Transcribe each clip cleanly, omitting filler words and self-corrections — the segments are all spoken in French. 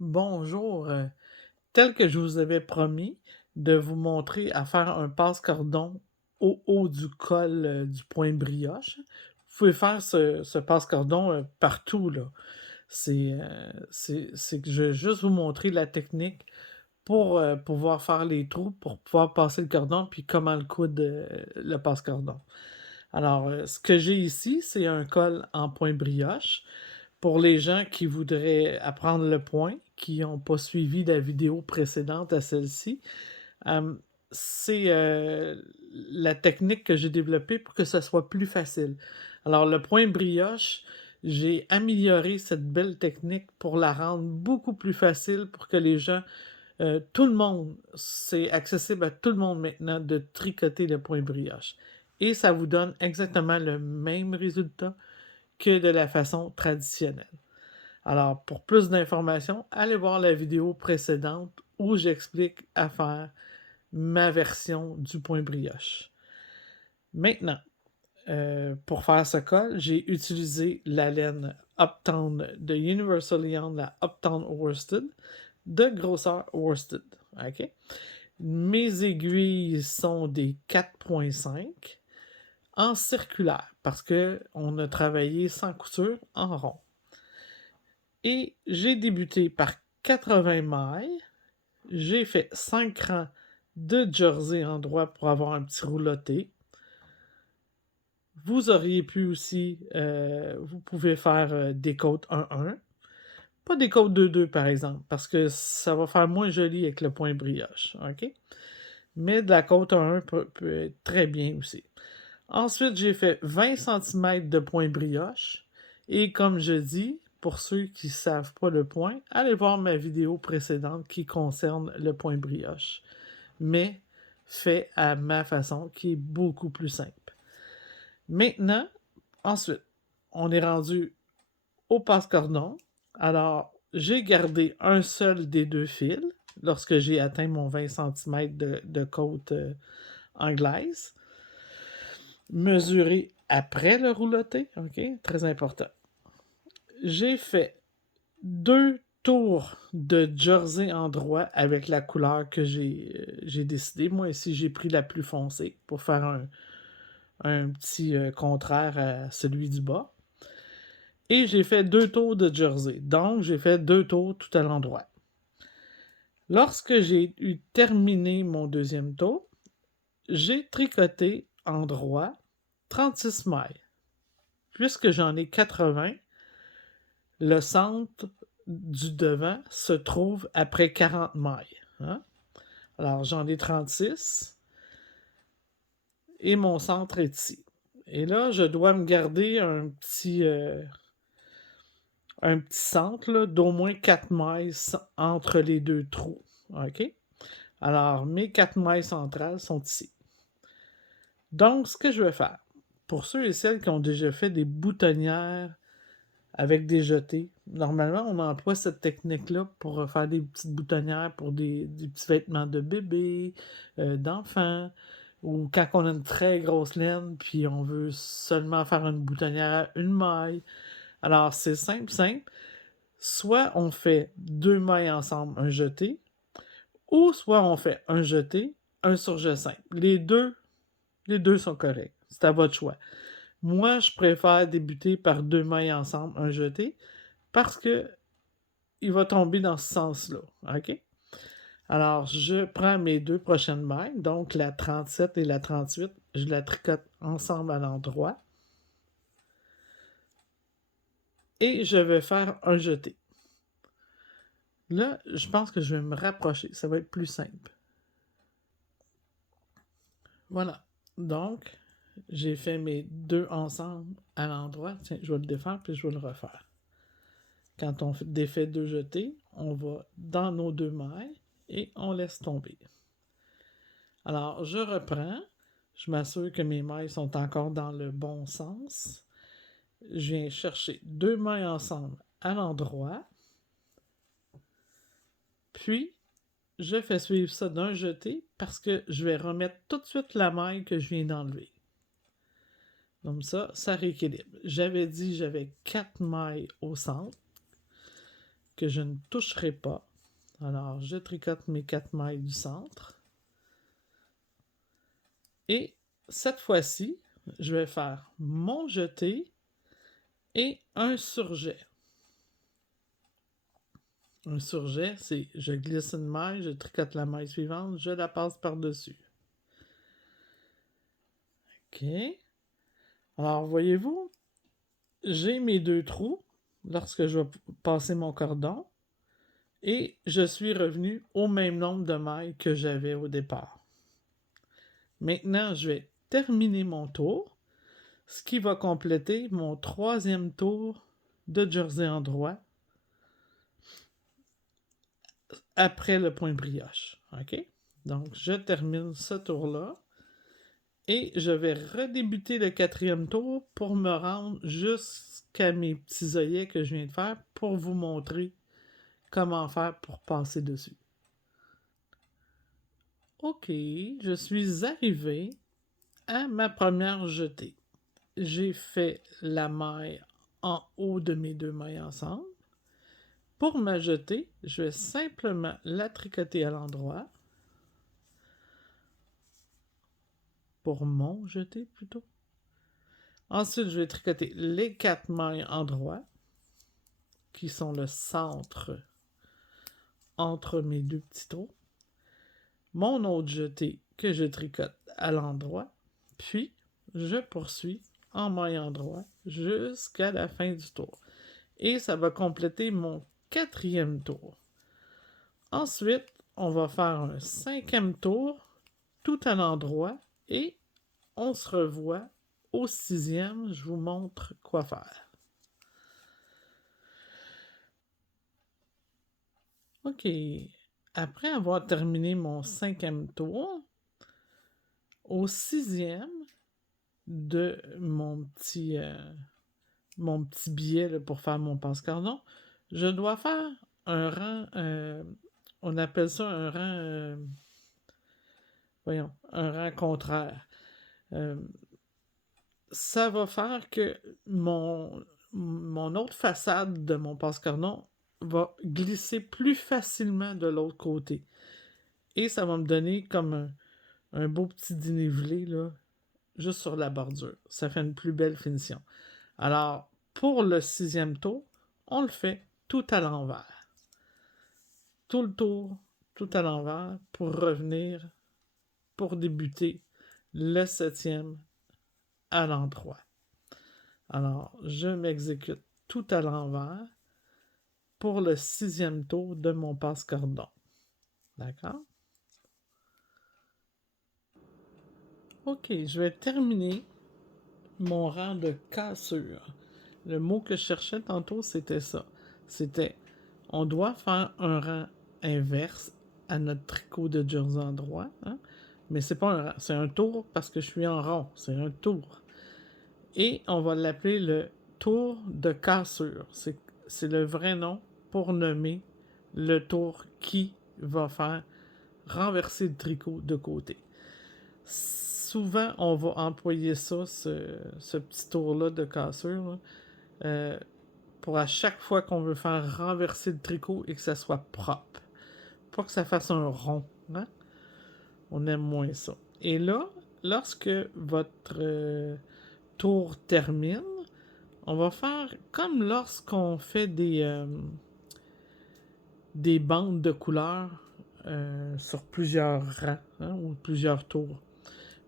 Bonjour, tel que je vous avais promis de vous montrer à faire un passe-cordon au haut du col, du point brioche. Vous pouvez faire ce passe-cordon, partout là. C'est que je vais juste vous montrer la technique pour, pouvoir faire les trous, pour pouvoir passer le cordon, puis comment le coudre, le passe-cordon. Alors, ce que j'ai ici, c'est un col en point brioche. Pour les gens qui voudraient apprendre le point, qui n'ont pas suivi la vidéo précédente à celle-ci, hem, c'est, la technique que j'ai développée pour que ça soit plus facile. Alors le point brioche, j'ai amélioré cette belle technique pour la rendre beaucoup plus facile pour que les gens, tout le monde, c'est accessible à tout le monde maintenant de tricoter le point brioche et ça vous donne exactement le même résultat que de la façon traditionnelle. Alors, pour plus d'informations, allez voir la vidéo précédente où j'explique à faire ma version du point brioche. Maintenant, pour faire ce col, j'ai utilisé la laine Uptown de Universal Lyon, la Uptown Worsted, de grosseur worsted. OK? Mes aiguilles sont des 4,5 en circulaire parce qu'on a travaillé sans couture en rond. Et j'ai débuté par 80 mailles. J'ai fait 5 rangs de jersey en droit pour avoir un petit rouloté. Vous auriez pu aussi, vous pouvez faire, des côtes 1-1. Pas des côtes 2-2 par exemple, parce que ça va faire moins joli avec le point brioche, OK? Mais de la côte 1-1 peut être très bien aussi. Ensuite, j'ai fait 20 centimètres de point brioche et comme je dis, pour ceux qui ne savent pas le point, allez voir ma vidéo précédente qui concerne le point brioche, mais fait à ma façon qui est beaucoup plus simple. Maintenant, ensuite, on est rendu au passe-cordon. Alors, j'ai gardé un seul des deux fils lorsque j'ai atteint mon 20 centimètres de côte anglaise. Mesurer après le rouloté, OK? Très important. J'ai fait 2 tours de jersey en droit avec la couleur que j'ai décidé. Moi, ici, j'ai pris la plus foncée pour faire un petit, contraire à celui du bas et j'ai fait 2 tours de jersey. Donc j'ai fait 2 tours tout à l'endroit. Lorsque j'ai eu terminé mon deuxième tour, j'ai tricoté en droit 36 mailles. Puisque j'en ai 80, le centre du devant se trouve après 40 mailles. Hein? Alors, j'en ai 36 et mon centre est ici. Et là, je dois me garder un petit centre d'au moins 4 mailles entre les deux trous. OK? Alors, mes 4 mailles centrales sont ici. Donc, ce que je vais faire, pour ceux et celles qui ont déjà fait des boutonnières avec des jetés. Normalement, on emploie cette technique-là pour faire des petites boutonnières pour des petits vêtements de bébé, d'enfants, ou quand on a une très grosse laine, puis on veut seulement faire une boutonnière à une maille. Alors, c'est simple, simple. Soit on fait deux mailles ensemble, un jeté, ou soit on fait un jeté, un surjet simple. Les deux sont corrects. C'est à votre choix. Moi, je préfère débuter par deux mailles ensemble, un jeté, parce que il va tomber dans ce sens-là. OK? Alors, je prends mes deux prochaines mailles, donc la 37 et la 38, je la tricote ensemble à l'endroit et je vais faire un jeté. Là, je pense que je vais me rapprocher, ça va être plus simple. Voilà. Donc, j'ai fait mes deux ensemble à l'endroit. Tiens, je vais le défaire puis je vais le refaire. Quand on défait deux jetés, on va dans nos deux mailles et on laisse tomber. Alors, je reprends. Je m'assure que mes mailles sont encore dans le bon sens. Je viens chercher deux mailles ensemble à l'endroit. Puis, je fais suivre ça d'un jeté parce que je vais remettre tout de suite la maille que je viens d'enlever. Comme ça rééquilibre. J'avais dit j'avais 4 mailles au centre. que je ne toucherai pas. Alors, je tricote mes 4 mailles du centre. Et cette fois-ci, je vais faire mon jeté et un surjet. Un surjet, c'est je glisse une maille, je tricote la maille suivante, je la passe par-dessus. OK. Alors, voyez-vous, j'ai mes 2 trous lorsque je vais passer mon cordon et je suis revenu au même nombre de mailles que j'avais au départ. Maintenant, je vais terminer mon tour, ce qui va compléter mon 3e tour de jersey endroit après le point brioche. OK? Donc, je termine ce tour-là et je vais redébuter le 4e tour pour me rendre jusqu'à mes petits œillets que je viens de faire pour vous montrer comment faire pour passer dessus. OK, je suis arrivé à ma première jetée. J'ai fait la maille en haut de mes 2 mailles ensemble. Pour ma jetée, je vais simplement la tricoter à l'endroit. Pour mon jeté, plutôt. Ensuite, je vais tricoter les 4 mailles endroit, qui sont le centre entre mes 2 petits trous. Mon autre jeté que je tricote à l'endroit, puis je poursuis en maille endroit jusqu'à la fin du tour. Et ça va compléter mon 4e tour. Ensuite, on va faire un 5e tour tout à l'endroit et on se revoit au 6e. Je vous montre quoi faire. OK. Après avoir terminé mon 5e tour, au 6e de mon petit billet là, pour faire mon passe-cordon, je dois faire un rang, on appelle ça un rang, un rang contraire. Ça va faire que mon autre façade de mon passe-cordon va glisser plus facilement de l'autre côté. Et ça va me donner comme un beau petit dénivelé, là, juste sur la bordure. Ça fait une plus belle finition. Alors, pour le 6e tour, on le fait tout à l'envers. Tout le tour, tout à l'envers, pour revenir, pour débuter le 7e à l'endroit. Alors, je m'exécute tout à l'envers pour le 6e tour de mon passe-cordon. D'accord? OK, je vais terminer mon rang de cassure. Le mot que je cherchais tantôt, c'était ça. C'était, on doit faire un rang inverse à notre tricot de jersey endroit, hein? Mais c'est pas un rang, c'est un tour parce que je suis en rond. C'est un tour. Et on va l'appeler le tour de cassure. C'est le vrai nom pour nommer le tour qui va faire renverser le tricot de côté. Souvent, on va employer ça, ce petit tour-là de cassure, là, pour à chaque fois qu'on veut faire renverser le tricot et que ça soit propre. Pas que ça fasse un rond. Hein? On aime moins ça. Et là, lorsque votre tour termine, on va faire comme lorsqu'on fait des bandes de couleurs sur plusieurs rangs, hein, ou plusieurs tours.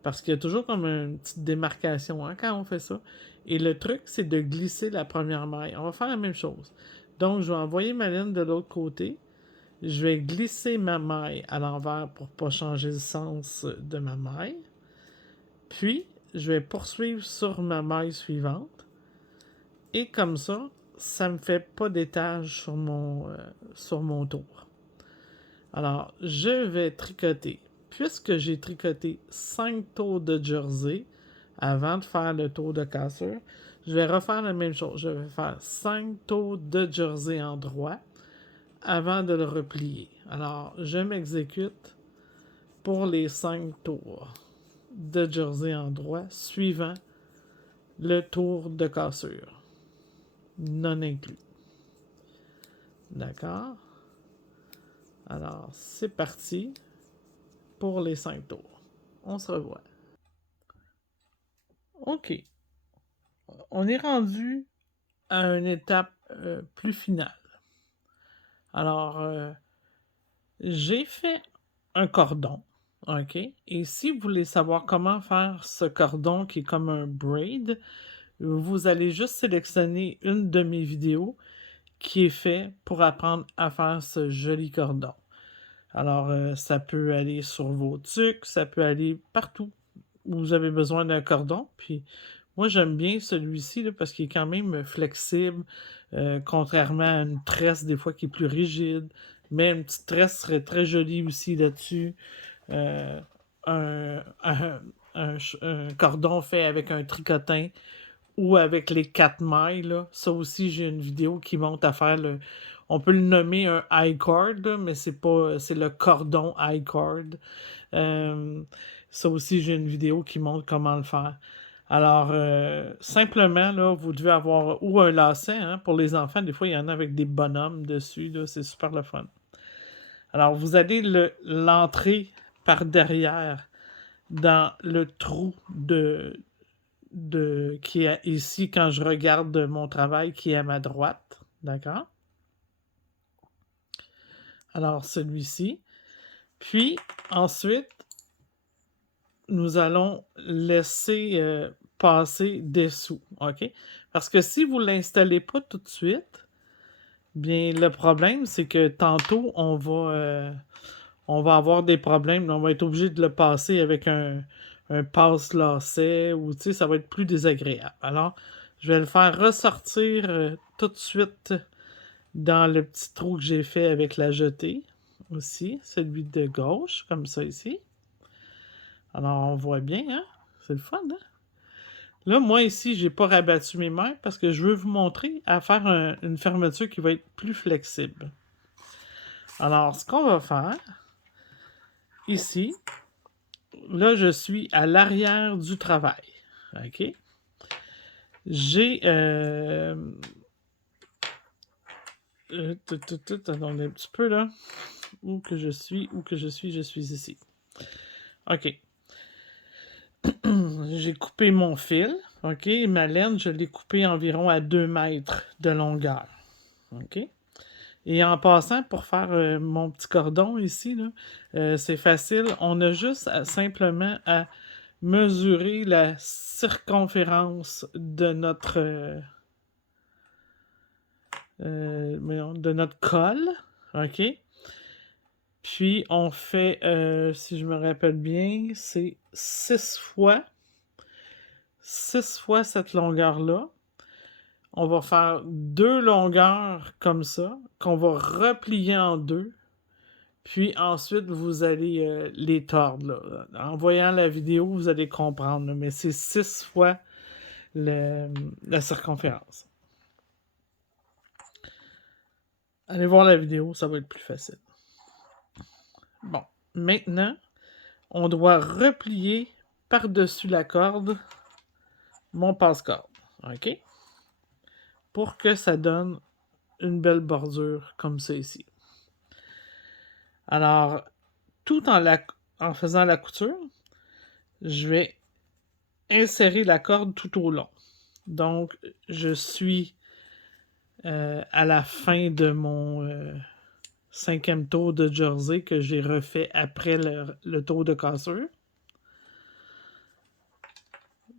Parce qu'il y a toujours comme une petite démarcation, hein, quand on fait ça. Et le truc, c'est de glisser la première maille. On va faire la même chose. Donc, je vais envoyer ma laine de l'autre côté. Je vais glisser ma maille à l'envers pour ne pas changer le sens de ma maille. Puis, je vais poursuivre sur ma maille suivante. Et comme ça ne me fait pas d'étage sur mon tour. Alors, je vais tricoter. Puisque j'ai tricoté 5 tours de jersey avant de faire le tour de cassure, je vais refaire la même chose. Je vais faire 5 tours de jersey en droit avant de le replier. Alors, je m'exécute pour les 5 tours de jersey en droit suivant le tour de cassure, non inclus. D'accord? Alors, c'est parti pour les 5 tours. On se revoit. OK. On est rendu à une étape plus finale. Alors, j'ai fait un cordon, OK? Et si vous voulez savoir comment faire ce cordon qui est comme un braid, vous allez juste sélectionner une de mes vidéos qui est fait pour apprendre à faire ce joli cordon. Alors, ça peut aller sur vos tuques, ça peut aller partout où vous avez besoin d'un cordon. Puis, moi, j'aime bien celui-ci là, parce qu'il est quand même flexible, contrairement à une tresse des fois qui est plus rigide. Mais une petite tresse serait très jolie aussi là-dessus. Euh, un cordon fait avec un tricotin ou avec les 4 mailles, là. Ça aussi, j'ai une vidéo qui montre à faire le. On peut le nommer un I-cord, là, mais c'est pas. C'est le cordon I-cord. Euh, Ça aussi, j'ai une vidéo qui montre comment le faire. Alors, simplement, là, vous devez avoir ou un lacet, hein, pour les enfants. Des fois, il y en a avec des bonhommes dessus, là, c'est super le fun. Alors, vous allez l'entrer par derrière dans le trou qui est ici quand je regarde mon travail qui est à ma droite. D'accord? Alors, celui-ci. Puis, ensuite, nous allons laisser passer dessous. OK? Parce que si vous ne l'installez pas tout de suite, bien, le problème, c'est que tantôt, on va avoir des problèmes. On va être obligé de le passer avec un passe-lacet ou, tu sais, ça va être plus désagréable. Alors, je vais le faire ressortir tout de suite dans le petit trou que j'ai fait avec la jetée aussi, celui de gauche, comme ça ici. Alors, on voit bien, hein? C'est le fun, hein? Là, moi, ici, j'ai pas rabattu mes mains parce que je veux vous montrer à faire une fermeture qui va être plus flexible. Alors, ce qu'on va faire, ici, là, je suis à l'arrière du travail. OK? J'ai... attendez un petit peu, là. Où que je suis, je suis ici. OK. J'ai coupé mon fil. OK? Ma laine, je l'ai coupée environ à 2 mètres de longueur. OK? Et en passant, pour faire mon petit cordon ici, là, c'est facile. On a juste simplement à mesurer la circonférence de notre colle. OK? Puis, on fait, si je me rappelle bien, c'est 6 fois cette longueur-là. On va faire 2 longueurs comme ça, qu'on va replier en deux. Puis ensuite, vous allez les tordre. Là. En voyant la vidéo, vous allez comprendre. Là, mais c'est 6 fois la circonférence. Allez voir la vidéo, ça va être plus facile. Bon, maintenant, on doit replier par-dessus la corde mon passe-corde. OK? Pour que ça donne une belle bordure comme ça ici. Alors, tout en faisant la couture, je vais insérer la corde tout au long. Donc, je suis à la fin de mon 5e tour de jersey que j'ai refait après le tour de cassure.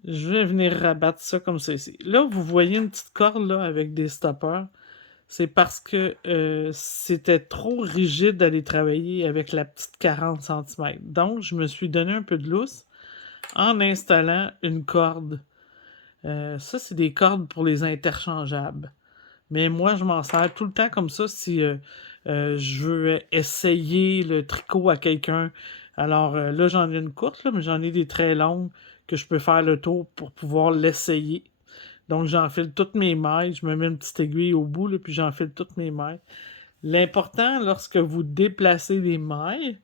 Je vais venir rabattre ça comme ça ici. Là, vous voyez une petite corde là, avec des stoppers. C'est parce que c'était trop rigide d'aller travailler avec la petite 40 cm. Donc, je me suis donné un peu de lousse en installant une corde. Ça, c'est des cordes pour les interchangeables. Mais moi, je m'en sers tout le temps comme ça si je veux essayer le tricot à quelqu'un. Alors là, j'en ai une courte, là, mais j'en ai des très longues que je peux faire le tour pour pouvoir l'essayer. Donc, j'enfile toutes mes mailles. Je me mets une petite aiguille au bout, là, puis j'enfile toutes mes mailles. L'important, lorsque vous déplacez les mailles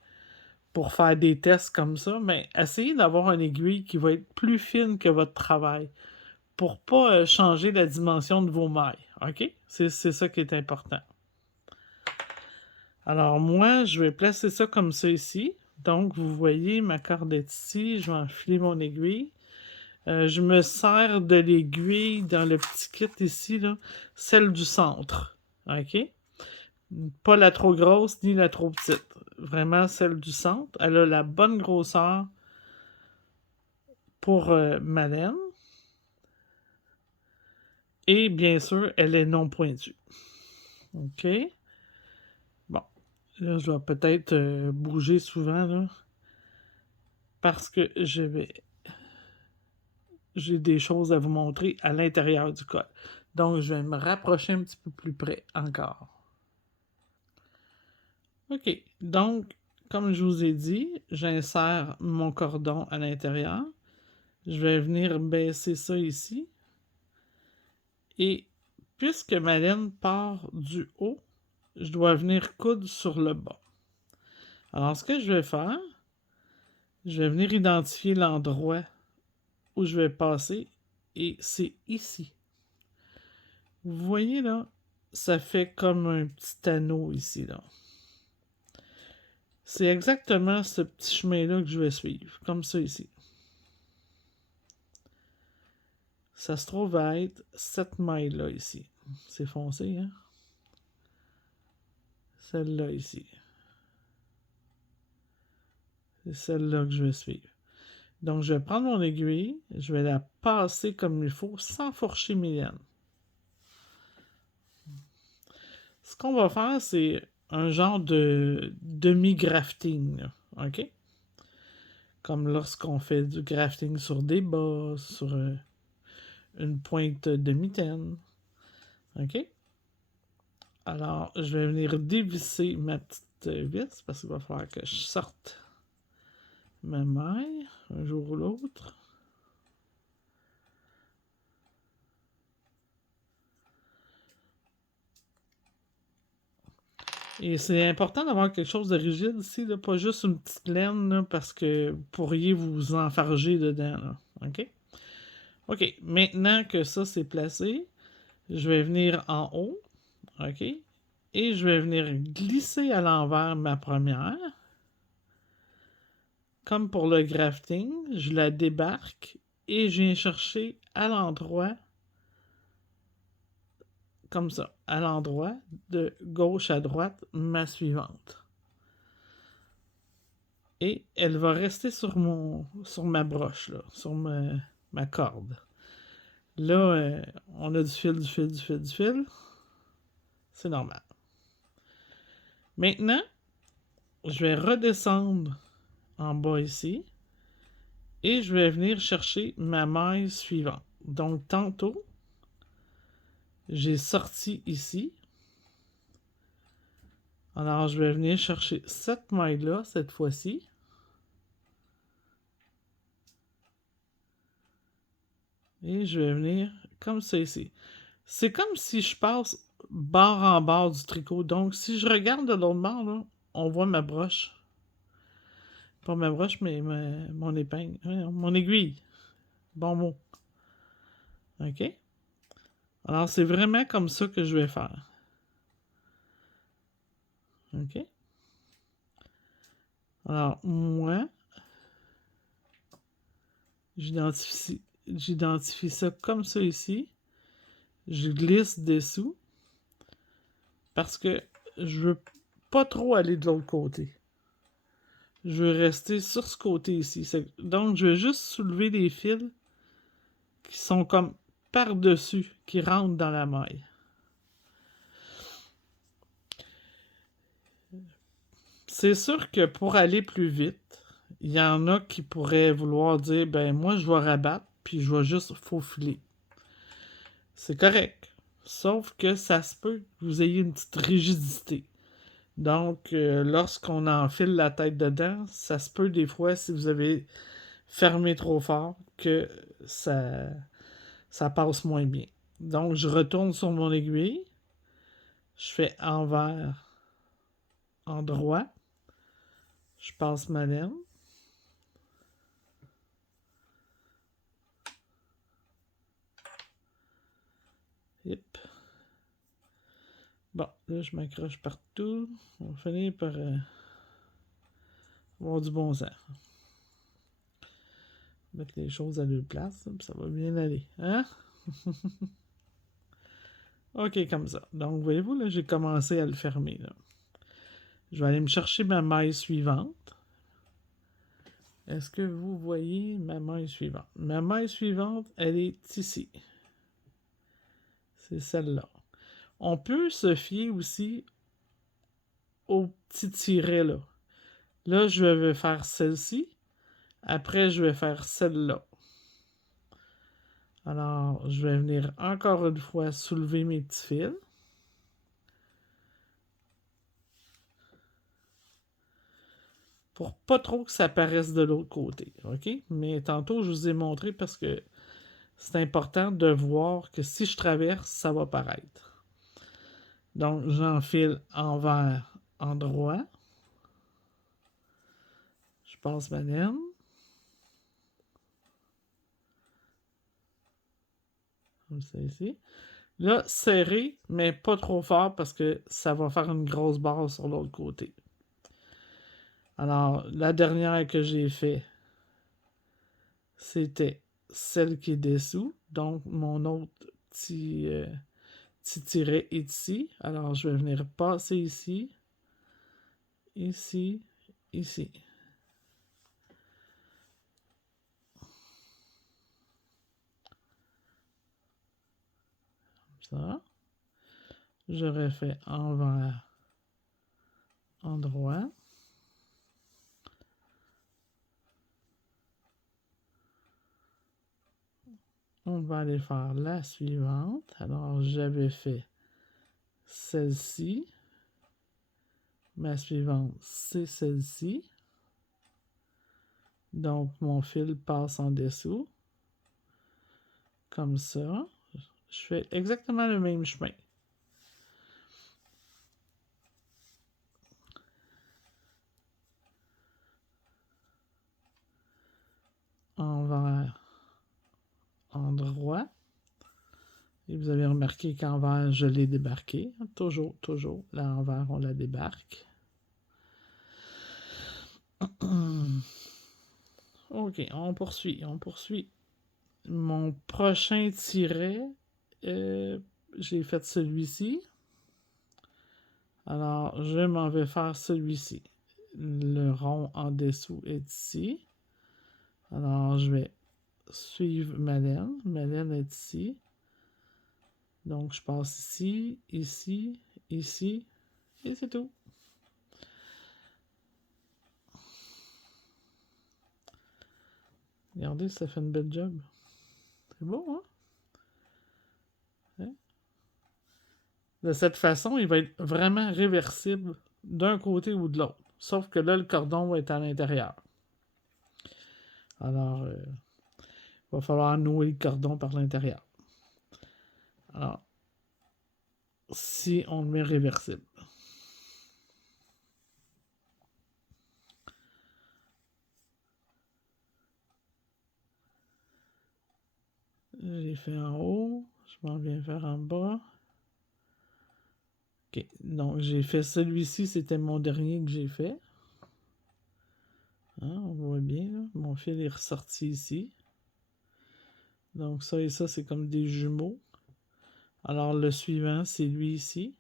pour faire des tests comme ça, mais essayez d'avoir une aiguille qui va être plus fine que votre travail pour pas changer la dimension de vos mailles. OK? C'est ça qui est important. Alors moi, je vais placer ça comme ça ici. Donc, vous voyez, ma corde est ici. Je vais enfiler mon aiguille. Je me sers de l'aiguille dans le petit kit ici, là, celle du centre. OK? Pas la trop grosse ni la trop petite. Vraiment celle du centre. Elle a la bonne grosseur pour ma laine. Et bien sûr, elle est non pointue. OK? Bon. Là, je vais peut-être bouger souvent, là, parce que j'ai des choses à vous montrer à l'intérieur du col. Donc, je vais me rapprocher un petit peu plus près encore. OK. Donc, comme je vous ai dit, j'insère mon cordon à l'intérieur. Je vais venir baisser ça ici. Et puisque ma laine part du haut, je dois venir coudre sur le bas. Alors, ce que je vais faire, je vais venir identifier l'endroit où je vais passer et c'est ici. Vous voyez là, ça fait comme un petit anneau ici là. C'est exactement ce petit chemin-là que je vais suivre, comme ça ici. Ça se trouve à être cette maille-là ici. C'est foncé, hein? Celle-là ici. C'est celle-là que je vais suivre. Donc, je vais prendre mon aiguille, je vais la passer comme il faut, sans fourcher mes laines. Ce qu'on va faire, c'est un genre de demi-grafting, OK? Comme lorsqu'on fait du grafting sur des bas, sur une pointe de mitaine. OK? Alors, je vais venir dévisser ma petite vis, parce qu'il va falloir que je sorte ma maille, un jour ou l'autre. Et c'est important d'avoir quelque chose de rigide ici, là, pas juste une petite laine, là, parce que vous pourriez vous enfarger dedans. Là. OK? OK. Maintenant que ça c'est placé, je vais venir en haut. OK? Et je vais venir glisser à l'envers ma première. Comme pour le grafting, je la débarque et je viens chercher à l'endroit, comme ça, à l'endroit, de gauche à droite, ma suivante. Et elle va rester sur ma broche, là, sur ma corde. Là, on a du fil, du fil, du fil, du fil. C'est normal. Maintenant, je vais redescendre en bas ici et je vais venir chercher ma maille suivante. Donc, tantôt, j'ai sorti ici. Alors, je vais venir chercher cette maille-là, cette fois-ci. Et je vais venir comme ça ici. C'est comme si je passe bord en bord du tricot. Donc, si je regarde de l'autre bord, là, on voit ma broche. Pas ma broche, mais mon épingle. Mon aiguille. Bon mot. OK? Alors, c'est vraiment comme ça que je vais faire. OK? Alors, moi, j'identifie ça comme ça ici. Je glisse dessous parce que je veux pas trop aller de l'autre côté. Je veux rester sur ce côté ici. Donc, je vais juste soulever des fils qui sont comme par-dessus, qui rentrent dans la maille. C'est sûr que pour aller plus vite, il y en a qui pourraient vouloir dire, ben moi, je vais rabattre, puis je vais juste faufiler. C'est correct. Sauf que ça se peut que vous ayez une petite rigidité. Donc, lorsqu'on enfile la tête dedans, ça se peut des fois, si vous avez fermé trop fort, que ça passe moins bien. Donc, je retourne sur mon aiguille. Je fais envers, en droit. Je passe ma laine. Yep. Bon, là, je m'accroche partout. On va finir par avoir du bon sens. Mettre les choses à leur place, puis ça va bien aller. Hein? OK, comme ça. Donc, voyez-vous, là, j'ai commencé à le fermer. Là. Je vais aller me chercher ma maille suivante. Est-ce que vous voyez ma maille suivante? Ma maille suivante, elle est ici. C'est celle-là. On peut se fier aussi au petit tiret là. Là, je vais faire celle-ci. Après, je vais faire celle-là. Alors, je vais venir encore une fois soulever mes petits fils. Pour pas trop que ça apparaisse de l'autre côté. OK? Mais tantôt, je vous ai montré parce que c'est important de voir que si je traverse, ça va paraître. Donc, j'enfile envers, endroit. Je passe ma laine. Comme ça ici. Là, serré, mais pas trop fort parce que ça va faire une grosse barre sur l'autre côté. Alors, la dernière que j'ai fait, c'était celle qui est dessous. Donc, mon autre petit tiret est ici. Alors, je vais venir passer ici, ici, ici. Comme ça. J'aurais fait envers, endroit. On va aller faire la suivante. Alors, j'avais fait celle-ci. Ma suivante, c'est celle-ci. Donc, mon fil passe en dessous. Comme ça. Je fais exactement le même chemin. Envers, endroit. Et vous avez remarqué qu'envers, je l'ai débarqué. Toujours, toujours. L'envers, on la débarque. OK, on poursuit, on poursuit. Mon prochain tiret, j'ai fait celui-ci. Alors, je m'en vais faire celui-ci. Le rond en dessous est ici. Alors, je vais suivre ma laine. Ma laine est ici. Donc, je passe ici, ici, ici, et c'est tout. Regardez, ça fait une belle job. C'est beau, hein? De cette façon, il va être vraiment réversible d'un côté ou de l'autre. Sauf que là, le cordon va être à l'intérieur. Alors, il va falloir nouer le cordon par l'intérieur. Alors, si on le met réversible. J'ai fait en haut, je m'en viens faire en bas. Ok, donc j'ai fait celui-ci, c'était mon dernier que j'ai fait. Hein, on voit bien, là. Mon fil est ressorti ici. Donc ça et ça, c'est comme des jumeaux. Alors le suivant, c'est lui ici.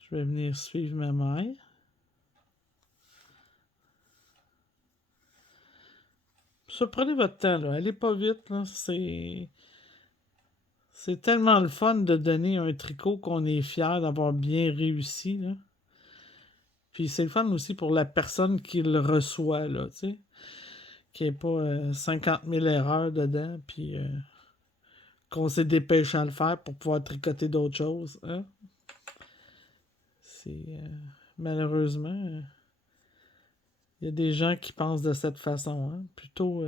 Je vais venir suivre ma maille. Ça, prenez votre temps, là. Allez pas vite, là. C'est tellement le fun de donner un tricot qu'on est fier d'avoir bien réussi, là. Puis c'est le fun aussi pour la personne qui le reçoit, là, tu sais. Qu'il n'y ait pas 50 000 erreurs dedans, puis qu'on s'est dépêché à le faire pour pouvoir tricoter d'autres choses, hein. C'est... malheureusement, il y a des gens qui pensent de cette façon, hein. Plutôt...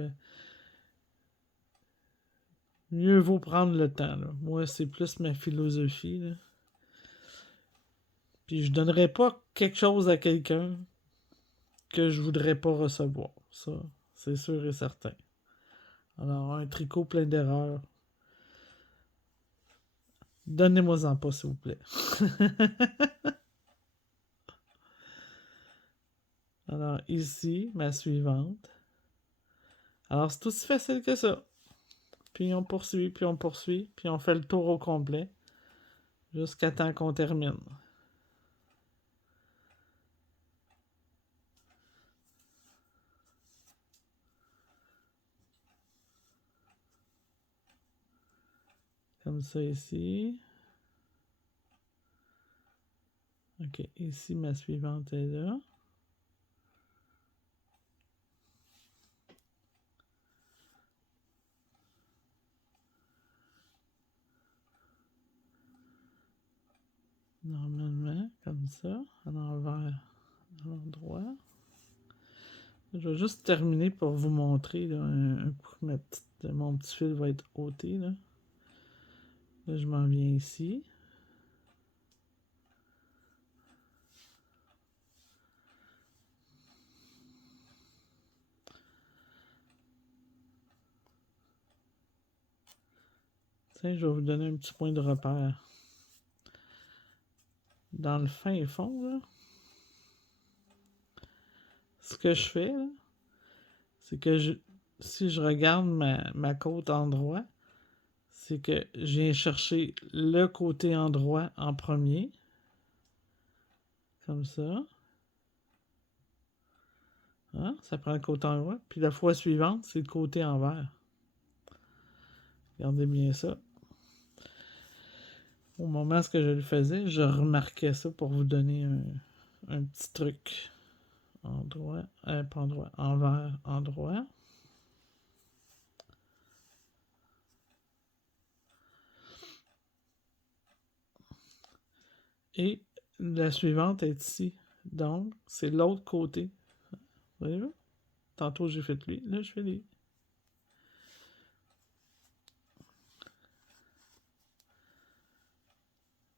mieux vaut prendre le temps, là. Moi, c'est plus ma philosophie, là. Puis je donnerais pas quelque chose à quelqu'un que je voudrais pas recevoir. Ça, c'est sûr et certain. Alors, un tricot plein d'erreurs, Donnez-moi-en pas, s'il vous plaît. Alors, ici, ma suivante. Alors, c'est aussi facile que ça. Puis on poursuit, puis on fait le tour au complet. Jusqu'à temps qu'on termine. Comme ça ici. Ok, ici, ma suivante est là. Normalement, comme ça, à l'envers, à l'endroit. Je vais juste terminer pour vous montrer là, un coup que mon petit fil va être ôté. Là, je m'en viens ici. Tiens, je vais vous donner un petit point de repère. Dans le fin fond, là, ce que je fais, c'est que si je regarde ma côte endroit, c'est que je viens chercher le côté endroit en premier. Comme ça. Hein? Ça prend le côté endroit. Puis la fois suivante, c'est le côté envers. Regardez bien ça. Au moment où je le faisais, je remarquais ça pour vous donner un petit truc. Endroit, pas endroit, envers, endroit. Et la suivante est ici. Donc, c'est l'autre côté. Voyez-vous? Tantôt, j'ai fait lui. Là, je fais lui.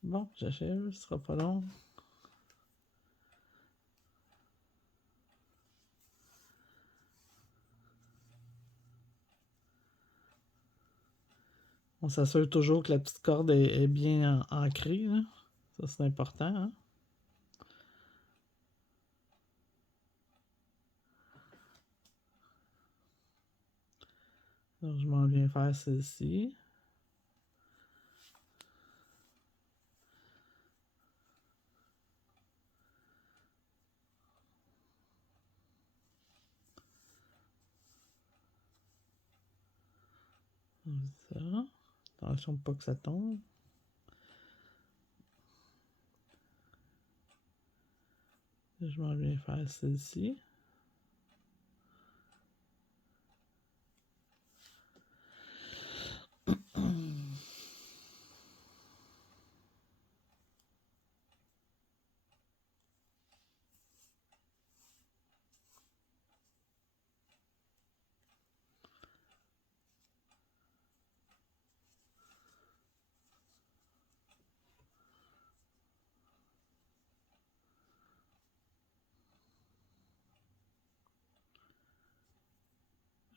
Bon, j'achève. Ce sera pas long. On s'assure toujours que la petite corde est bien ancrée. Là. Ça, c'est important. Hein? Alors, je m'en viens faire celle-ci. Comme ça. Attention pas que ça tombe. Je m'en viens faire celle-ci.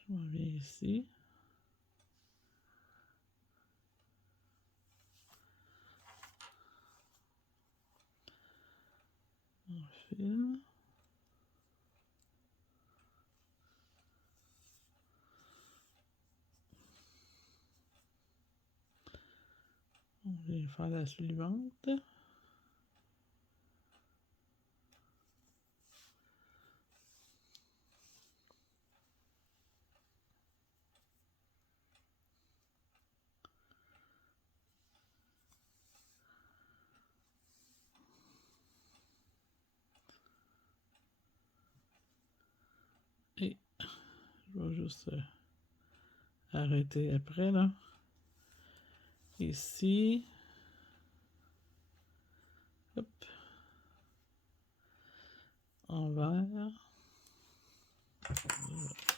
Je m'en viens ici. On file. On vient faire la suivante. Et je vais juste arrêter après là. Ici. Hop. Envers.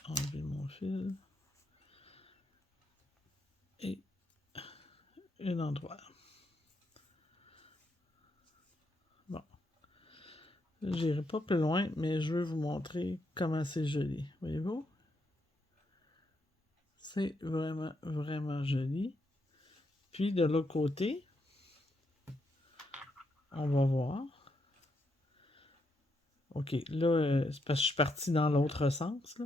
Enlever mon fil. Et un endroit. Bon. J'irai pas plus loin, mais je veux vous montrer comment c'est joli. Voyez-vous? C'est vraiment, vraiment joli. Puis de l'autre côté, On va voir. OK, là, c'est parce que je suis parti dans l'autre sens, là.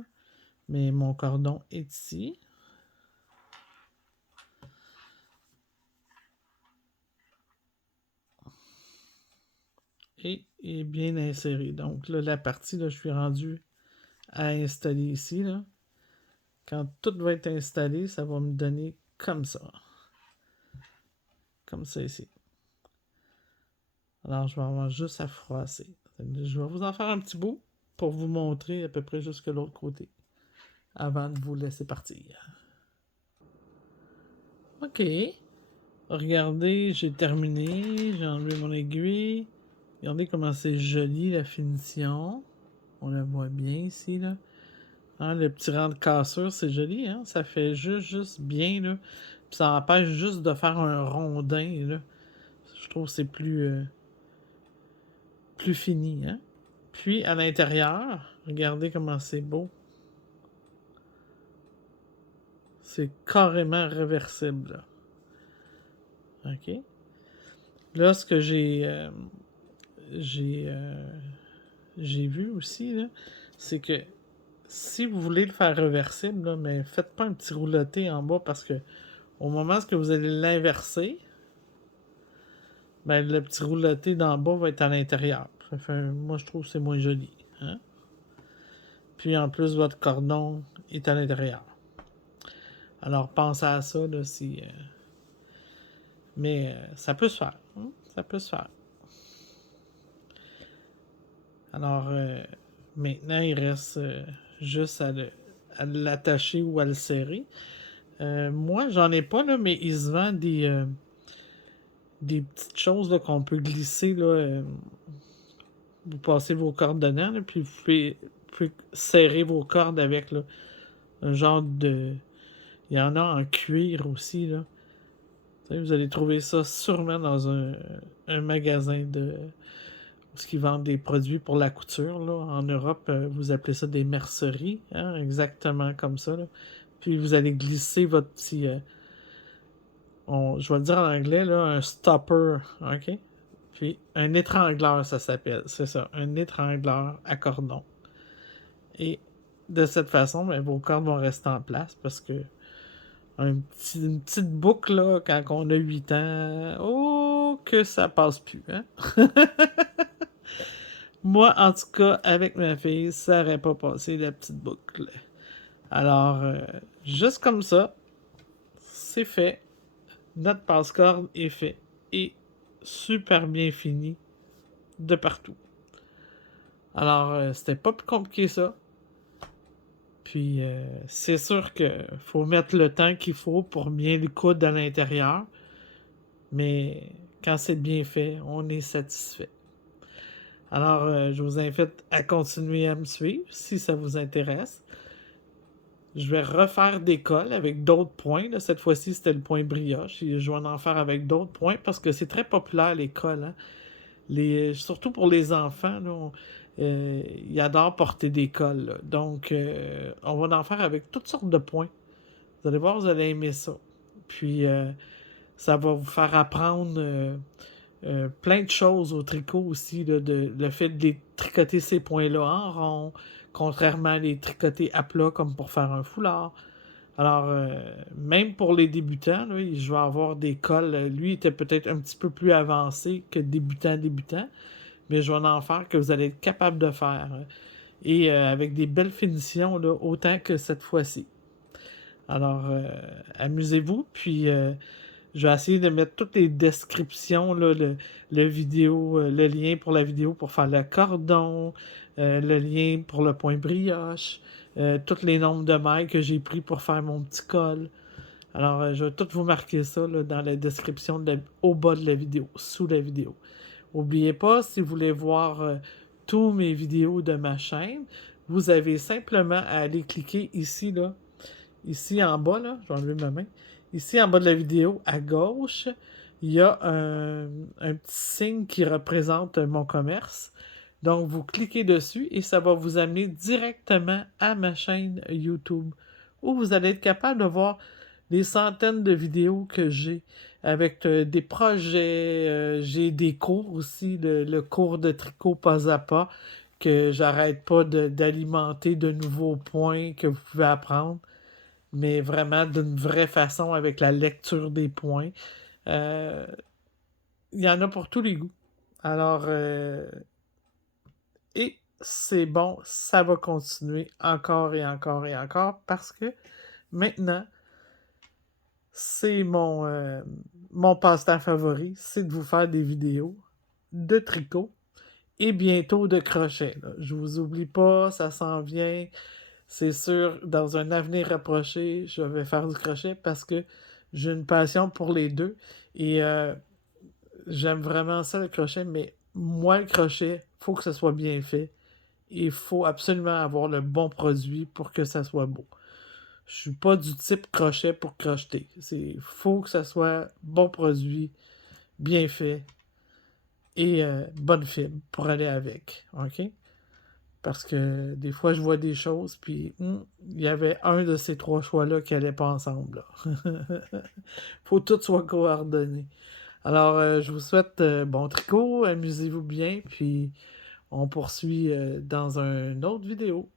Mais mon cordon est ici. Et est bien inséré. Donc là, la partie, là, je suis rendu à installer ici, là. Quand tout va être installé, ça va me donner comme ça. Comme ça ici. Alors, je vais avoir juste à froisser. Je vais vous en faire un petit bout pour vous montrer à peu près jusque l'autre côté avant de vous laisser partir. OK. Regardez, j'ai terminé. J'ai enlevé mon aiguille. Regardez comment c'est joli la finition. On la voit bien ici, là. Hein, le petit rang de cassure, c'est joli, hein? Ça fait juste bien, là. Puis ça empêche juste de faire un rondin, là. Je trouve que c'est plus fini, hein? Puis, à l'intérieur, regardez comment c'est beau. C'est carrément réversible, là. OK? Là, ce que j'ai vu aussi, là, c'est que si vous voulez le faire réversible, là, mais faites pas un petit rouloté en bas parce que au moment où vous allez l'inverser, ben, le petit rouloté d'en bas va être à l'intérieur. Moi, je trouve que c'est moins joli. Hein? Puis en plus, votre cordon est à l'intérieur. Alors, pensez à ça, là, si... mais ça peut se faire. Hein? Ça peut se faire. Alors, maintenant, il reste juste à l'attacher ou à le serrer. Moi, j'en ai pas, là, mais il se vend des petites choses là, qu'on peut glisser. Là, vous passez vos cordes dedans, là, puis vous pouvez serrer vos cordes avec là, un genre de... Il y en a en cuir aussi. Là. Vous allez trouver ça sûrement dans un magasin de... Où ils vendent des produits pour la couture. Là. En Europe, vous appelez ça des merceries. Hein, exactement comme ça. Là. Puis vous allez glisser votre petit... je vais le dire en anglais, là, un stopper. OK? Puis un étrangleur, ça s'appelle. C'est ça, un étrangleur à cordon. Et de cette façon, ben, vos cordes vont rester en place parce que une petite boucle, là, quand on a 8 ans, oh, que ça passe plus. Hein? Moi, en tout cas, avec ma fille, ça n'aurait pas passé la petite boucle. Alors, juste comme ça, c'est fait. Notre passe-corde est fait. Et super bien fini de partout. Alors, c'était pas plus compliqué ça. Puis, c'est sûr qu'il faut mettre le temps qu'il faut pour bien le coudre à l'intérieur. Mais quand c'est bien fait, on est satisfait. Alors, je vous invite à continuer à me suivre si ça vous intéresse. Je vais refaire des cols avec d'autres points. Là. Cette fois-ci, c'était le point brioche. Et je vais en faire avec d'autres points parce que c'est très populaire, les cols. Hein? Surtout pour les enfants, là, ils adorent porter des cols. Là. Donc, on va en faire avec toutes sortes de points. Vous allez voir, vous allez aimer ça. Puis, ça va vous faire apprendre plein de choses au tricot aussi. Là, le fait de les tricoter ces points-là en rond, contrairement à les tricoter à plat comme pour faire un foulard. Alors, même pour les débutants, là, je vais avoir des cols. Lui était peut-être un petit peu plus avancé que débutant, mais je vais en faire que vous allez être capable de faire. Et avec des belles finitions, là, autant que cette fois-ci. Alors, amusez-vous, puis je vais essayer de mettre toutes les descriptions, là, vidéo, le lien pour la vidéo pour faire le cordon, le lien pour le point brioche, tous les nombres de mailles que j'ai pris pour faire mon petit col. Alors, je vais tout vous marquer ça là, dans la description au bas de la vidéo, sous la vidéo. N'oubliez pas, si vous voulez voir tous mes vidéos de ma chaîne, vous avez simplement à aller cliquer ici, là, ici en bas, là, je vais enlever ma main. Ici en bas de la vidéo, à gauche, il y a un petit signe qui représente mon commerce. Donc, vous cliquez dessus et ça va vous amener directement à ma chaîne YouTube où vous allez être capable de voir des centaines de vidéos que j'ai avec, des projets, j'ai des cours aussi, le cours de tricot pas à pas que j'arrête pas d'alimenter de nouveaux points que vous pouvez apprendre, mais vraiment d'une vraie façon avec la lecture des points. Heu, il y en a pour tous les goûts. Alors, et c'est bon, ça va continuer encore et encore et encore parce que maintenant, c'est mon passe-temps favori, c'est de vous faire des vidéos de tricot et bientôt de crochet, là. Je vous oublie pas, ça s'en vient. C'est sûr, dans un avenir rapproché, je vais faire du crochet parce que j'ai une passion pour les 2 et j'aime vraiment ça le crochet, mais moi, le crochet, faut que ça soit bien fait. Il faut absolument avoir le bon produit pour que ça soit beau. Je suis pas du type crochet pour crocheter. C'est faut que ça soit bon produit, bien fait et bonne fibre pour aller avec, OK? Parce que des fois, je vois des choses, puis il y avait un de ces 3 choix-là qui allait pas ensemble, là. Faut que tout soit coordonné. Alors, je vous souhaite, bon tricot, amusez-vous bien, puis on poursuit, dans une autre vidéo.